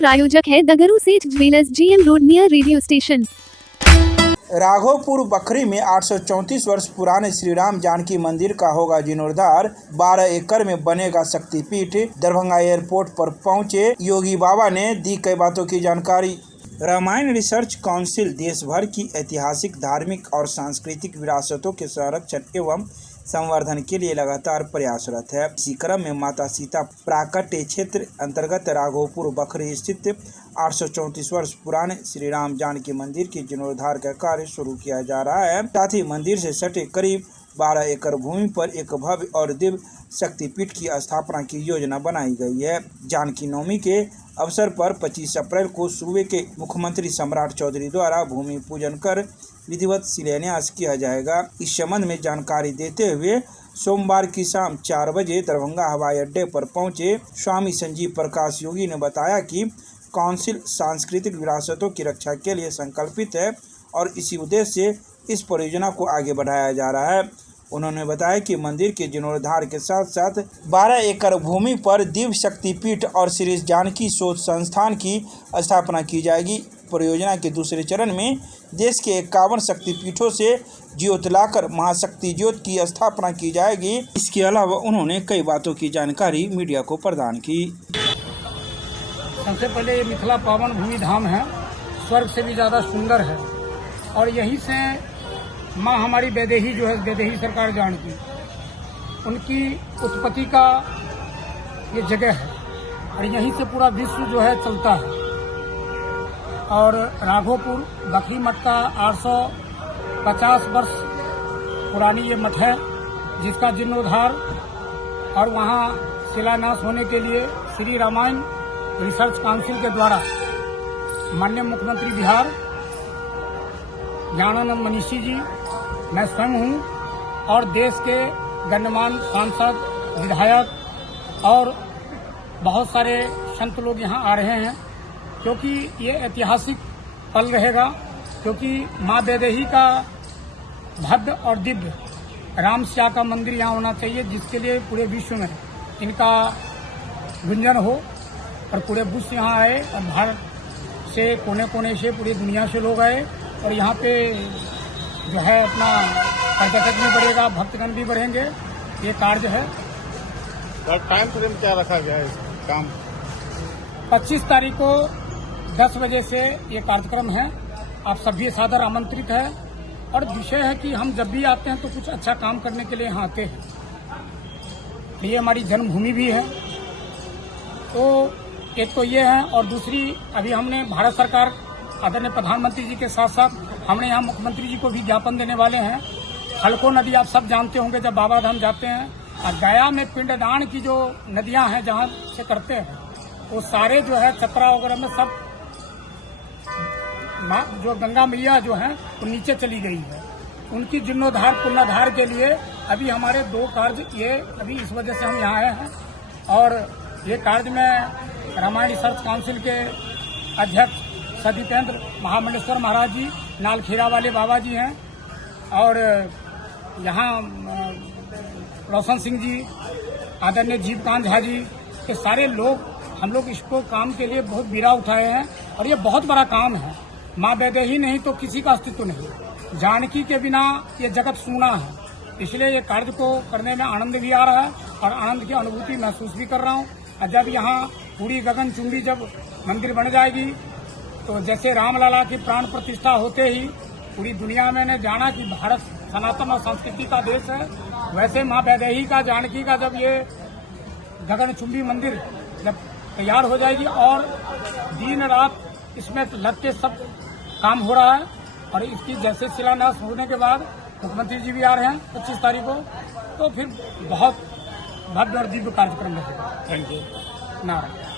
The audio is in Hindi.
प्रायोजक है दगरू सेठ jewellers, GM road near radio station. Raghopur Bakhri में 834 वर्ष पुराने श्री राम जानकी मंदिर का होगा जीर्णोद्धार। 12 एकड़ में बनेगा शक्तिपीठ। दरभंगा एयरपोर्ट पर पहुंचे योगी बाबा ने दी कई बातों की जानकारी। रामायण रिसर्च काउंसिल देश भर की ऐतिहासिक, धार्मिक और सांस्कृतिक विरासतों के संरक्षण एवं संवर्धन के लिए लगातार प्रयासरत है। इसी क्रम में माता सीता प्राकट्य क्षेत्र अंतर्गत राघोपुर बखरी स्थित 834 वर्ष पुराने श्री राम जानकी मंदिर के जीर्णोद्धार का कार्य शुरू किया जा रहा है। साथ ही मंदिर से सटे करीब 12 एकड़ भूमि पर एक भव्य और दिव्य शक्तिपीठ की स्थापना की योजना बनाई गई है। जानकी नवमी के अवसर पर 25 अप्रैल को सूबे के मुख्यमंत्री सम्राट चौधरी द्वारा भूमि पूजन कर विधिवत शिलान्यास किया जाएगा। इस संबंध में जानकारी देते हुए सोमवार की शाम 4 बजे दरभंगा हवाई अड्डे पर पहुंचे स्वामी संजीव प्रकाश योगी ने बताया कि काउंसिल सांस्कृतिक विरासतों की रक्षा के लिए संकल्पित है और इसी उद्देश्य से इस परियोजना को आगे बढ़ाया जा रहा है। उन्होंने बताया कि मंदिर के जीर्णोद्धार के साथ साथ 12 एकड़ भूमि पर दिव्य शक्तिपीठ और श्री जानकी शोध संस्थान की स्थापना की जाएगी। परियोजना के दूसरे चरण में देश के 51 शक्तिपीठों से ज्योत लाकर महाशक्ति ज्योत की स्थापना की जाएगी। इसके अलावा उन्होंने कई बातों की जानकारी मीडिया को प्रदान की। सबसे पहले ये मिथिला पावन भूमि धाम है, स्वर्ग से भी ज़्यादा सुंदर है और यहीं से माँ हमारी वैदेही जो है, वैदेही सरकार जानकी, उनकी उत्पत्ति का ये जगह है और यहीं से पूरा विश्व जो है चलता है। और राघोपुर बखरी मठ का 850 वर्ष पुरानी ये मठ है, जिसका जीर्णोद्धार और वहाँ शिलान्यास होने के लिए श्री रामायण रिसर्च काउंसिल के द्वारा माननीय मुख्यमंत्री बिहार ज्ञानानंद मनीषी जी, मैं स्वयं हूँ और देश के गण्यमान्य सांसद, विधायक और बहुत सारे संत लोग यहाँ आ रहे हैं, क्योंकि ये ऐतिहासिक पल रहेगा। क्योंकि माँ वैदेही का भव्य और दिव्य राम श्या का मंदिर यहाँ होना चाहिए, जिसके लिए पूरे विश्व में इनका गुंजन हो और पूरे विश्व यहाँ आए और भारत से कोने कोने से पूरी दुनिया से लोग आए और यहाँ पे जो है अपना पर्यटक भी बढ़ेगा, भक्तगण भी बढ़ेंगे। ये कार्य है। टाइम फ्रेम क्या रखा गया है इस काम? 25 तारीख को 10 बजे से ये कार्यक्रम है। आप सभी सादर आमंत्रित है और विषय है कि हम जब भी आते हैं तो कुछ अच्छा काम करने के लिए यहाँ आते हैं। ये हमारी जन्मभूमि भी है। तो एक तो ये है और दूसरी, अभी हमने भारत सरकार आदरणीय प्रधानमंत्री जी के साथ साथ हमने यहाँ मुख्यमंत्री जी को भी ज्ञापन देने वाले हैं। हल्को नदी आप सब जानते होंगे, जब बाबा धाम जाते हैं और गया में पिंडदान की जो नदियां हैं जहाँ से करते हैं, वो सारे जो है चतरा वगैरह में सब जो गंगा मैया जो है वो नीचे चली गई है। उनकी जीर्णोद्धार पुनरुद्धार के लिए अभी हमारे 2 कार्य ये अभी इस वजह से हम यहाँ आए हैं। और ये कार्य में रामायण रिसर्च काउंसिल के अध्यक्ष सदीपेंद्र महामंडलेश्वर महाराज जी, नालखेरा वाले बाबा जी हैं और यहाँ रोशन सिंह जी, आदरणीय जीवकांत झा जी के सारे लोग, हम लोग इसको काम के लिए बहुत बीड़ा उठाए हैं और ये बहुत बड़ा काम है। माँ वैदेही नहीं तो किसी का अस्तित्व नहीं। जानकी के बिना ये जगत सूना है, इसलिए ये कार्य को करने में आनंद भी आ रहा है और आनंद की अनुभूति महसूस भी कर रहा हूँ। और जब यहाँ पूरी गगनचुंबी जब मंदिर बन जाएगी तो जैसे रामलला की प्राण प्रतिष्ठा होते ही पूरी दुनिया में ने जाना कि भारत सनातन और संस्कृति का देश है, वैसे माँ वैदेही का, जानकी का जब ये गगनचुंबी मंदिर जब तैयार हो जाएगी और दिन रात इसमें लग के सब काम हो रहा है और इसकी जैसे शिलान्यास होने के बाद मुख्यमंत्री जी भी आ रहे हैं 25 तारीख को, तो फिर बहुत भव्य और दिव्य कार्यक्रम रहेगा। Thank you. नारायण।